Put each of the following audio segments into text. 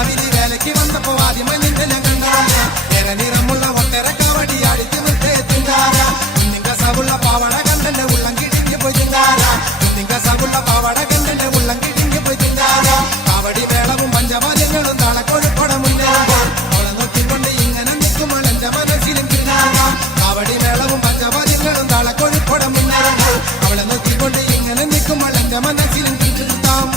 രാവിലെ വേലയ്ക്ക് വന്നപ്പോ ആദ്യമേ നിന്റെ ഞാൻ കണ്ടാല നേരെ നിറമുള്ള ഒട്ടര കവടി അടിച്ചു നിർത്തേ തിങ്കാല കുഞ്ഞിങ്ക സവുള്ള പാവട കണ്ടെന്റെ ഉള്ളം കിടിഞ്ഞു പോയി തിങ്കാല കുഞ്ഞിങ്ക സവുള്ള പാവട കണ്ടെന്റെ ഉള്ളം കിടിഞ്ഞു പോയി തിങ്കാല കാവടി മേളവും പഞ്ചവാദ്യങ്ങളും താളക്കൊഴുപ്പട മുന്നേറുമ്പോൾ അവളെ നോക്കിക്കൊണ്ട് ഇങ്ങനെ നിൽക്കുമ്പോൾ എന്റെ മനസ്സിലും പിന്നാല കാവടി മേളവും പഞ്ചവാദ്യങ്ങളും താളക്കൊഴുപ്പട മുന്നേറുമ്പോൾ അവളെ നോക്കിക്കൊണ്ട് ഇങ്ങനെ നിൽക്കുമ്പോൾ എന്റെ മനസ്സിലും പിന്നാം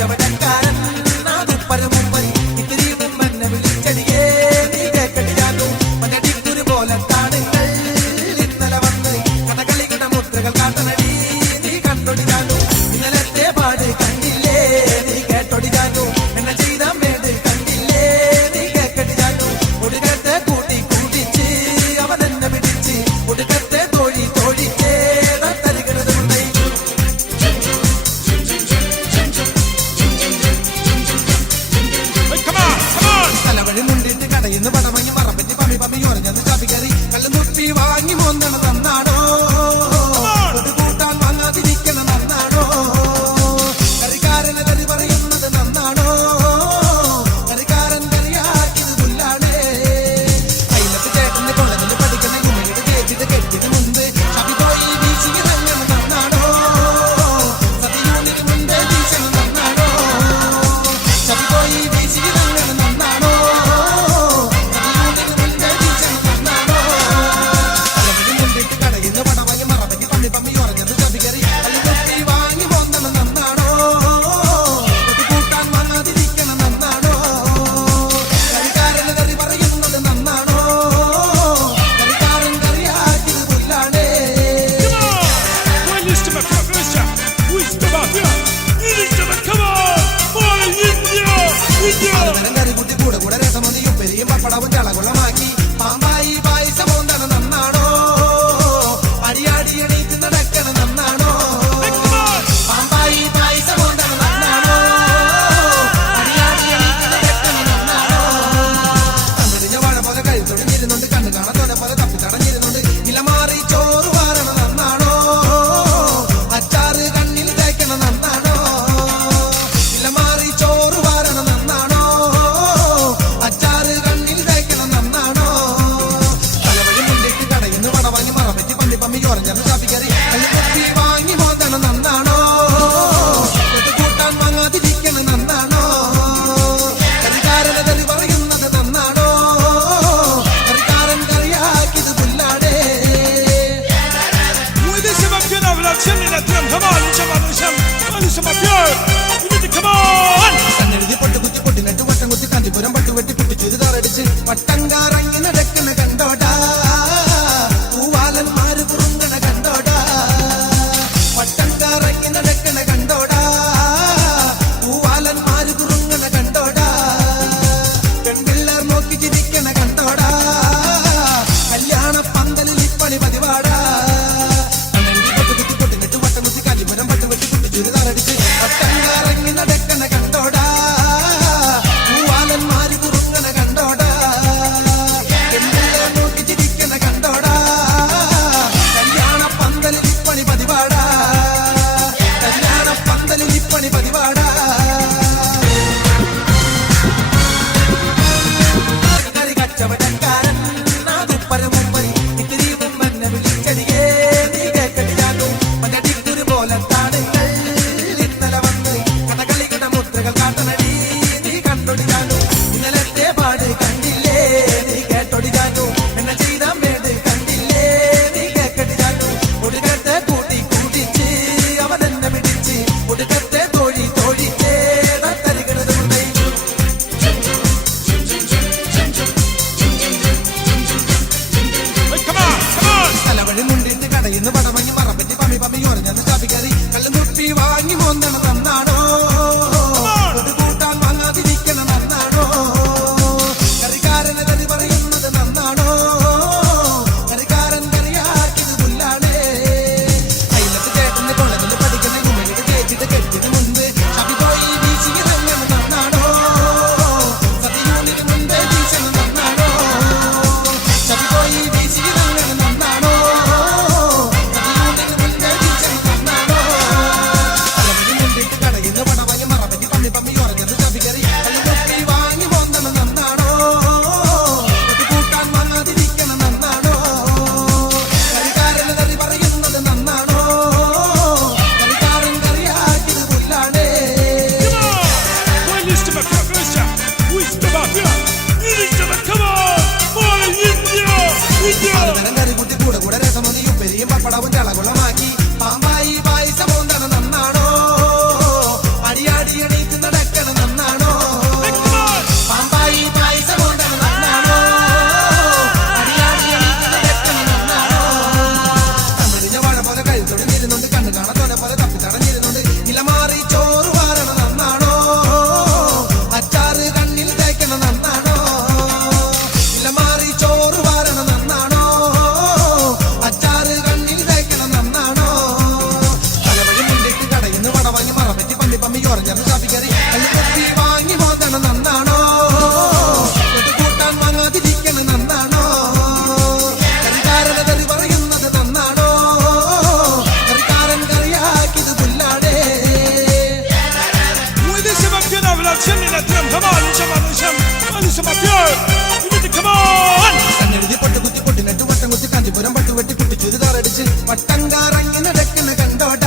കച്ചവടക്കാരൻ പരമുമ്പരി ഇത്തിരി മുമ്പെന്നെ വിളിച്ചടിയേ നീ കേക്കടിയാകൂ മഞ്ഞടിക്കുരു പോലെ താടുകൾ ഇന്നലെ വന്ന് കഥകളിക്കട മുദ്രകൾ കാട്ടനടി നീ കണ്ടൊടിയാകൂ ഇന്നലത്തെ പാട് കണ്ടില്ലേ നീ കേട്ടൊടിയാകൂ എന്നെ ചെയ്ത മേട് കണ്ടില്ലേ നീ കേക്കടിയാകൂ ഒടുക്കത്തെ കൂട്ടി കൂട്ടിച്ച് അവൻ എന്നെ പിടിച്ച് ഒടുക്കത്തെ തോഴി തോഴിച്ചേ തരികിടതുണ്ടായി തലവഴി മുണ്ടിട്ട് കടയിന്ന് പടമങ്ങി മറപ്പറ്റി പമ്മി പമ്മി ഉറഞ്ഞത് ചാപ്പിക്കറി കല്ല് മുപ്പി വാങ്ങി മോന്നണ നന്നാടോ ഒരു കൂട്ടാൻ വാങ്ങാതിരിക്കണ നന്നാടോ കറിക്കാരനെ കറി പറയുന്നത് നന്നാടോ കറിക്കാരൻ കറിയാക്കിയത് പുല്ലാണേ അയിലത്ത് ചേട്ടന്റെ കൊള്ളനിൽ പഠിക്കണ ഉമ്മയുടെ ചേച്ചിട്ട് കെട്ടിട്ട് മുൻപ് ചവി പോയി വീശിയതങ്ങനെ നന്നാടോ സതിയൂണിന് മുൻപേ വീശണ നന്നാടോ ചവി പോയി വീശിയതങ്ങനെ നന്നാടോ പമ്മി ഉറഞ്ഞത് ചവികറി അല്ലെങ്കിൽ വാങ്ങി പോന്നണ നന്നാടോ ഒരു കൂട്ടാൻ വാങ്ങാതിരിക്കണ നന്നാടോ കറിക്കാരന് കറി പറയുന്നത് നന്നാടോ കറിക്കാരൻ കറിയാക്കിയത് പുല്ലാണേ കറി കൂട്ടി കൂടെ കൂടെ രസമൊന്നിയും പെരിയും പപ്പടവും ചളകുളമാക്കി പാമ്പായി പായസം പോന്നണ നന്നാടോ അടിയാടി എണീറ്റ് നടക്കണ നന്നാണോ പാമ്പായി പായസം പോന്നണ നന്നാണോ അടിയാടി എണീറ്റ് നടക്കണ നന്നാണോ കണ്ടിരിഞ്ഞ വാഴ പോലെ കഴുത്തൊടിഞ്ഞിരുന്നുണ്ട് കണ്ണു കാണത്തോടെ പോലെ തപ്പി തടഞ്ഞിരുന്നുണ്ട് ഇലമാറി ചോറ് വാരണ നന്നാണോ അച്ചാറ് കണ്ണിൽ തേക്കണ നന്നാണോ ഇലമാറി ചോറ് വാരണ നന്നാണോ അച്ചാറ് കണ്ണിൽ തേക്കണ നന്നാണോ തലവഴി മുണ്ടിട്ട് കടയിന്ന് വട വാങ്ങി മറപ്പറ്റി പമ്മി ഉറഞ്ഞത് ചാപ്പിക്കറി കല്ലുകുപ്പി വാങ്ങി മോതണ നന്നാണോ ഒരു കൂട്ടാൻ വാങ്ങാതിരിക്കണ നന്നാണോ കറിക്കാരനെ കറി പറയുന്നത് നന്നാണോ കറിക്കാരൻ കറിയാക്കിയത് പുല്ലാടേ കണ്ണെഴുതി പൊട്ട് കുത്തി പൊട്ടിനെട്ട് വട്ടം കുത്തി കാഞ്ചിപുരം പട്ടുവെട്ടി കുട്ടിച്ചത് കാറടിച്ച് വട്ടം കാറങ്ങി നടക്കണ കണ്ടോടാ പൂവാലന്മാര് കുറുങ്ങണ കണ്ടോടാ വട്ടം കാറങ്ങി നടക്കണ കണ്ടോടാ പൂവാലന്മാര് കുറുങ്ങണ കണ്ടോടാ പെൺപിള്ളേർ നോക്കി ചിരിക്കണ കണ്ടോടാ കല്യാണ പന്തലിൽ ഇപ്പണി പതിവാടാ കണ്ണെഴുതി പൊട്ട് കുത്തി പൊട്ടിനെട്ട് വട്ടം കുത്തി കാഞ്ചിപുരം പട്ടുവെട്ടി കുട്ടിച്ചത് കാറടിച്ച് വട്ടം കാറങ്ങി നടക്കണ കണ്ടോടാ പൂവാലന്മാര് കുറുങ്ങണ കണ്ടോടാ പെൺപിള്ളേർ നോക്കി ചിരിക്കണ കണ്ടോടാ കല്യാണ പന്തലിൽ ഇപ്പണി പതിവാടാ കല്യാണ പന്തലിൽ ഇപ്പണി പതിവാടാ കറി കച്ചവടക്കാരൻ പരമുമ്പരി ഇത്തിരി മുമ്പെന്നെ വിളിച്ചടിയേ നീ കേക്കടിയാകൂ മഞ്ഞടിക്കുരു പോലെ താടുകൾ ഇന്നലെ വന്ന് കഥകളിക്കട മുദ്രകൾ കാട്ടനടി നീ കണ്ടൊടിയാകൂ ഇന്നലത്തെ പാട് കണ്ടില്ലേ നീ കേട്ടൊടിയാകൂ എന്നെ ചെയ്ത മേട് കണ്ടില്ലേ നീ കേക്കടിയാകൂ ഒടുക്കത്തെ കൂട്ടി കൂട്ടിച്ച് അവൻ എന്നെ പിടിച്ച് ഒടുക്കത്തെ തോഴി തോഴിച്ചേ തരികിടതുണ്ടായി തലവഴി മുണ്ടിട്ട് കടയിന്ന് പടമങ്ങി മറപ്പറ്റി പമ്മി ഉറഞ്ഞത് ചാപ്പിക്കറി കല്ല് മുപ്പി വാങ്ങി മോന്നണ നന്നാടോ ഒരു കൂട്ടാൻ വാങ്ങാതിരിക്കണ നന്നാടോ കറിക്കാരനെ കറി പറയുന്നത് നന്നാടോ കറിക്കാരൻ കറിയാക്കിയത് പുല്ലാണേ അയിലത്ത് ചേട്ടന്റെ കൊള്ളനിൽ പഠിക്കണ ഉമ്മയുടെ ചേച്ചിട്ട് കെട്ടിട്ട് മുൻപ് ചവി പോയി വീശിയതങ്ങനെ നന്നാടോ സതിയൂണിന് മുൻപേ വീശണ നന്നാടോ ചവി പോയി വീശിയതങ്ങനെ നന്നാടോ സതിയൂണിന് മുൻപേ വീശണ നന്നാടോ തലവഴി മുണ്ടിട്ട് കടയിന്ന് വട വാങ്ങി മറപ്പറ്റി പമ്മി ഉറഞ്ഞത് ചവികറി കല്ലുകുപ്പി വാങ്ങി പോന്നണ നന്നാടോ ഒരു കൂട്ടാൻ വാങ്ങാതിരിക്കണ നന്നാടോ കറിക്കാരന് കറി പറയുന്നത് നന്നാടോ കറിക്കാരൻ കറിയാക്കിയത് പുല്ലാണേ പറഞ്ഞ ഷാപ്പിക്കറി കള്ളിക്കൊത്തി വാങ്ങി മോതണം നന്നാണോ കൂട്ടാൻ വാങ്ങാതിരിക്കണം നന്നാണോ കറിക്കാരനെ തെറി പറയുന്നത് നന്നാണോ കറിക്കാരൻ കറിയാക്കിയത് പുല്ലാടേ കണ്ണെഴുതി പൊട്ട് കുത്തി പൊട്ടിനെട്ട് വട്ടം കുത്തി കാഞ്ചിപുരം പട്ടുവെട്ടി കുട്ടി ചുരിദാറടിച്ച് വട്ടം കാറങ്ങി നടക്കുന്ന കണ്ടോട്ട